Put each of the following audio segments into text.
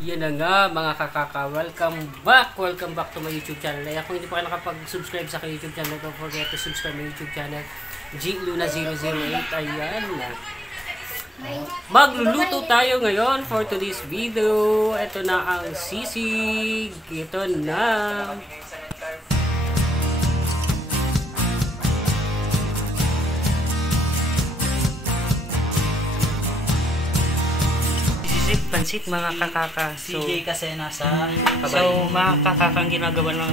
Yan na nga mga kakaka, welcome back to my YouTube channel. Ay, kung hindi pa kayo nakapag-subscribe sa aking YouTube channel, don't forget to subscribe my YouTube channel, GLuna008. Ayan na. Magluluto tayo ngayon for today's video. Ito na ang sisig. Ito na. Pansit mga kakaka. So, CJ kasi nasa kabay. So mga kakaka, ang ginagawa ng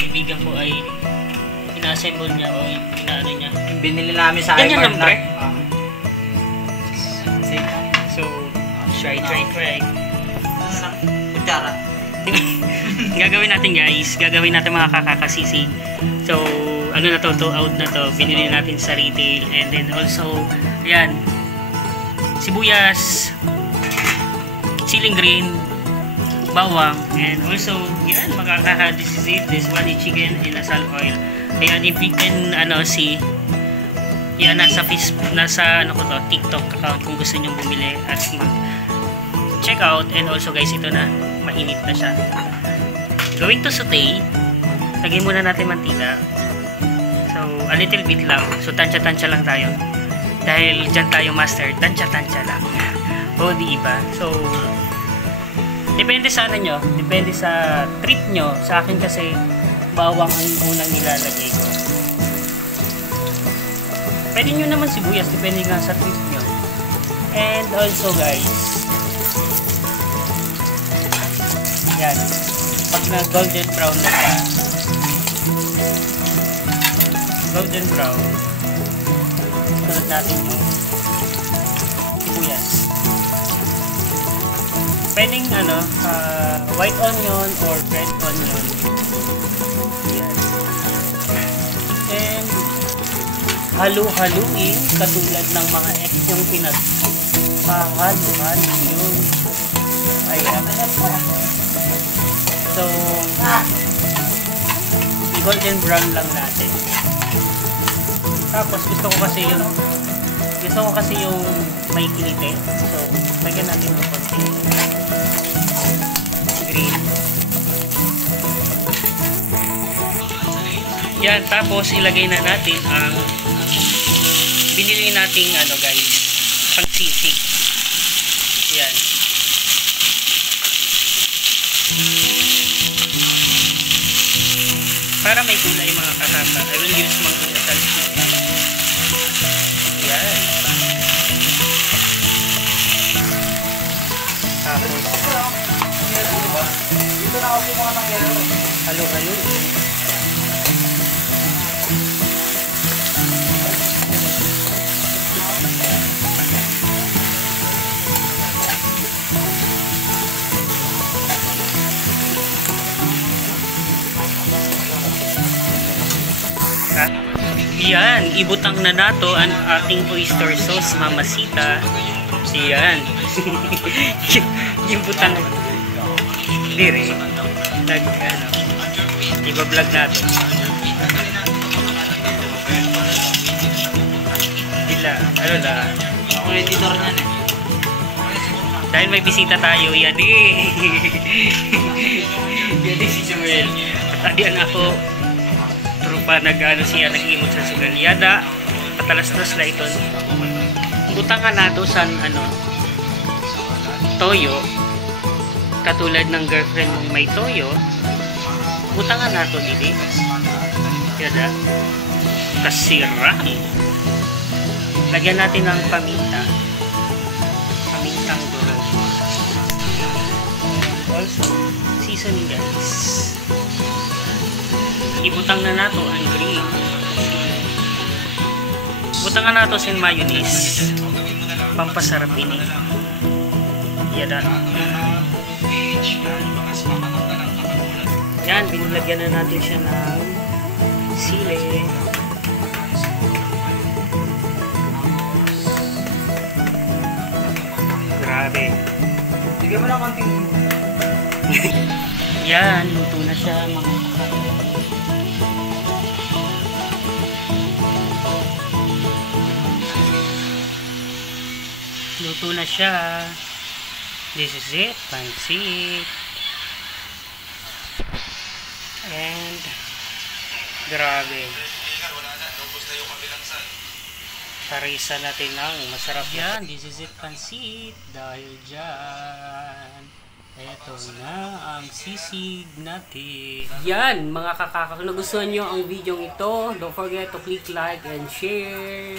kaibigan ko ay ina-assemble niya o inaano niya. Binili namin sa Ganyan lang, pre. So, try. Kutsara. Gagawin natin mga kakakasisig. So, ano na to, out na to. Binili natin sa retail. And then also, ayan, sibuyas, siling green, bawang, and also, yan, makakaha, this is it, this one is chicken in asal oil. Ayan, if you can, see, yan, nasa TikTok account kung gusto nyo bumili at mag-check out. And also guys, ito na, mainit na siya. Going to saute, lagay muna natin mantika. So, a little bit lang. So, tansya-tansya lang tayo. Dahil dyan tayo master, tansya-tansya lang. O, diba? So, depende sa ano nyo, depende sa trip nyo. Sa akin kasi, bawang ang unang nilalagay ko. Pwede nyo naman sibuyas, depende nga sa trip nyo. And also guys, yan, pag na golden brown na siya, golden brown, tulad natin yung sibuyas. Pwedeng white onion or red onion. Yan. And halu-haluin katulad ng mga ex yung pinag-halu-halu yun. Ayan. So, golden brown lang natin. Tapos gusto ko kasi yung may kilite. So, lagyan natin ng konti green. Yan, tapos ilagay na natin ang binili nating guys, pangsisig. Yan. Para may kulay mga kakaka, I will use mga asal chicken. Yan. Tapos Dito na ako mga tangyero. halo-halo. Yan, ibutang na nato ang ating oyster sauce, Mamacita. Yan. Yung butang dire. Iba-vlog natin. Ako yung editor niyan eh. Dahil may bisita tayo, yan si Joel. At adian ako, trupa siya nag-imot sa sugal. Yada, patalas-talas na ito. Butangan nato sa toyo. Katulad ng girlfriend mong may toyo, butangan nato dili. Yada, kasirang. Lagyan natin ng pamintang durog. Also, seasoning guys. Ibutang na nato ang green. Butangan nato sin mayonnaise. Pampasarap ini. Yada. Yan, binilagyan na natin siya ng sili. Grabe. Sige mo lang konting. Yan, luto na siya mga kakaka. Luto na siya. This is it, pansit. And grabe. Harisa natin ng masarap yan. This is it, pansit. Dahil dyan, eto na ang sisig natin. Yan, mga kakaka. Kung nagustuhan nyo ang video ito, don't forget to click like and share.